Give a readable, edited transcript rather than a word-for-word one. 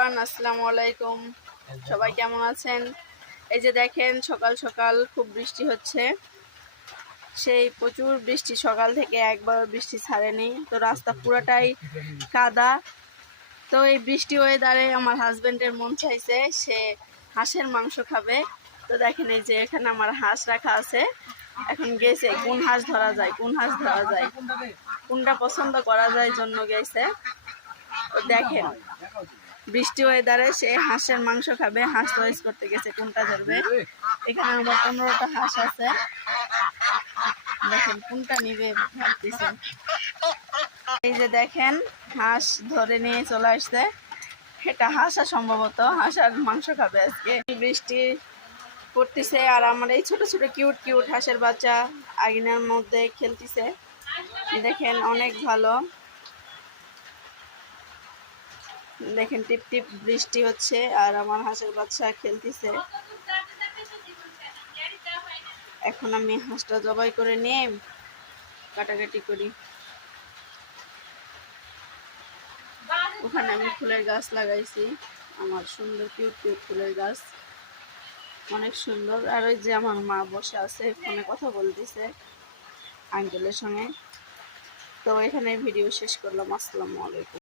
আসসালামু আলাইকুম, সবাই কেমন আছেন? এই যে দেখেন সকাল সকাল খুব বৃষ্টি হচ্ছে, সেই প্রচুর বৃষ্টি সকাল থেকে, একবার বৃষ্টি ছাড়েনি। তো রাস্তা পুরাটাই কাদা। তো এই বৃষ্টি ওয়েদারে আমার হাজবেন্ডের মন চাইছে সে হাঁসের মাংস খাবে। তো দেখেন এই যে এখানে আমার হাঁস রাখা আছে, এখন গেছে কোন হাঁস ধরা যায়, কোনটা পছন্দ করা যায় জন্য গেছে। তো দেখেন বৃষ্টি ওয়েদারে সে হাঁসের মাংস খাবে, হাঁস চয়েস করতে গেছে কোনটা ধরবে। এখানে আবার 15টা হাঁস আছে, দেখেন কোনটা নিবে ভাবতেছে। এই যে দেখেন হাঁস ধরে নিয়ে চলে আসছে, এটা হাঁসা সম্ভবত হাঁসের মাংস খাবে আজকে। বৃষ্টি পড়তেছে আর আমার এই ছোট ছোট কিউট কিউট হাঁসের বাচ্চা আঙিনার মধ্যে খেলতেছে, দেখেন অনেক ভালো। দেখেন টিপ টিপ বৃষ্টি হচ্ছে আর আমার হাঁসের বাচ্চা খেলতেছে। এখন আমি হাঁসটা জবাই করে নিয়ে কাটাকাটি করি। ওখানে আমি ফুলের গাছ লাগাইছি, আমার সুন্দর কিউট কিউট ফুলের গাছ, অনেক সুন্দর। আর ওই যে আমার মা বসে আছে ফোনে কথা বলতেছে আঙ্কেলের সঙ্গে। তো এখানে ভিডিও শেষ করলাম। আসসালামু আলাইকুম।